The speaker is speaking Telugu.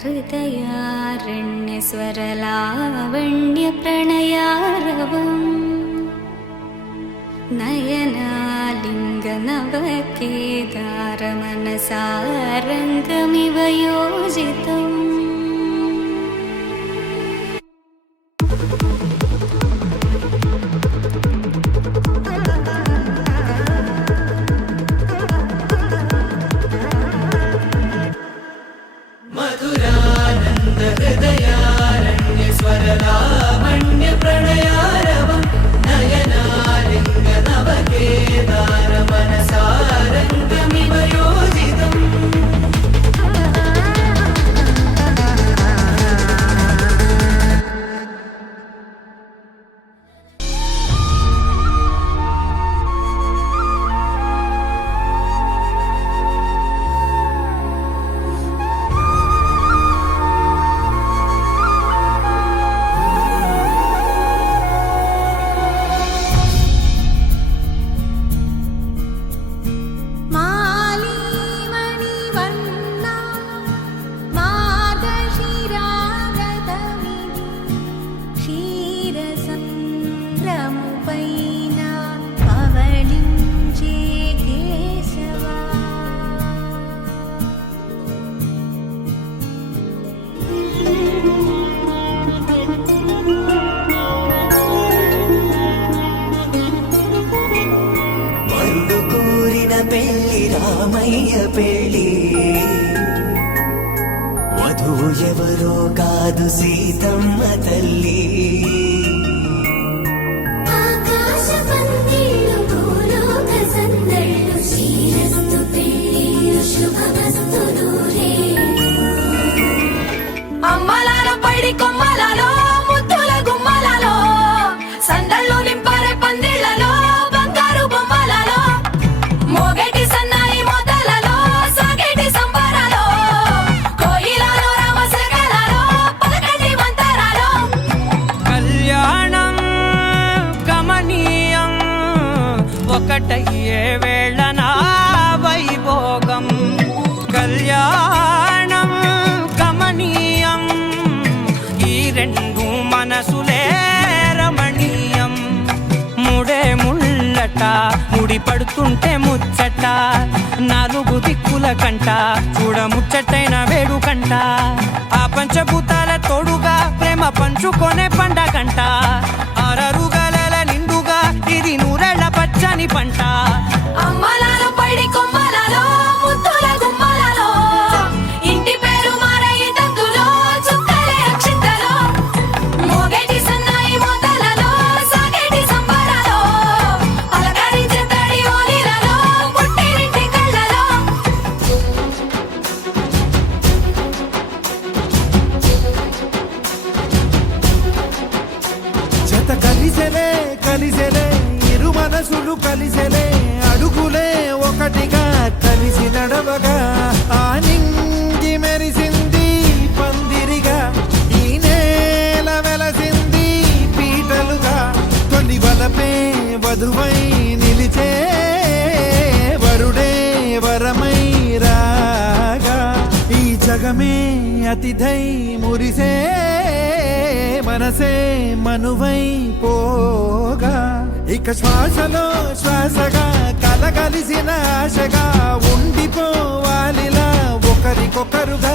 हृदयारण्यस्वरलावण्यप्रणयारवम् नयनालिङ्गनवकेदारमनसारङ्गमिव योजितम् हृदयारण्यस्वरलावण्यप्रणयारवम् नयनालिङ्गनवकेदारमनसारङ्गमिव योजितम् రామయ్య పెళ్ళి వధువు ఎవరో కాదు సీతమ్మ తల్లి అమ్మలాల పైడి కొమ్మలలో ముద్దుల గుమ్మలలో సందళ్ళు నింపరే పందిళ్లలో బంగారు బొమ్మలలో మోగేటి సన్నాయి మోతలలో సాగేటి సంబరాలో కోయిలలో రామశకలలో పలకటి మంతరాలో కళ్యాణం గమనీయం ఒకటయ్యే వేళ నా వైభోగం కళ్యాణం గమనీయం ఈ రెండు మనసులే రమణీయం ముడే ముళ్ళట ముడి పడుతుంటే ముచ్చట నాలుగు దిక్కుల కంట చూడ ముచ్చటైన వేడుకంట ఆ పంచభూతాల తోడుగా ప్రేమ పంచుకొనే పండగంట ఆరరుగల నిండుగా ఇది నూరెళ్ళ పచ్చని పంట అమ్మలాల పైడి కొమ్మలలో ముద్దుల గుమ్మలలో ఇంటి పేరు మారయి తందులో చుక్కలే అక్షింతలో మోగేటి సన్నాయి మోతలలో సాగేటి సంబరాలో పలకరించే తడి ఓలిలలో పుట్టినింటి కళ్ళలో జత కలిసెలే కలిసెలే ఇరు మనసులు కలిసెలే అడుగులే ఒకటిగా కలిసి నడవగా ఆ నింగి మెరిసింది పందిరిగా ఈ నేల వెలసింది పీటలుగా తొలి వలపే వధువై నిలిచే వరుడే వరమై రాగా ఈ జగమే అతిథై మురిసే మనసే మనువై పోగా ఇక శ్వాసలో శ్వాసగా కలగలిసిన ఆశగా ఉండిపోవాలిలా ఒకరికొకరుగా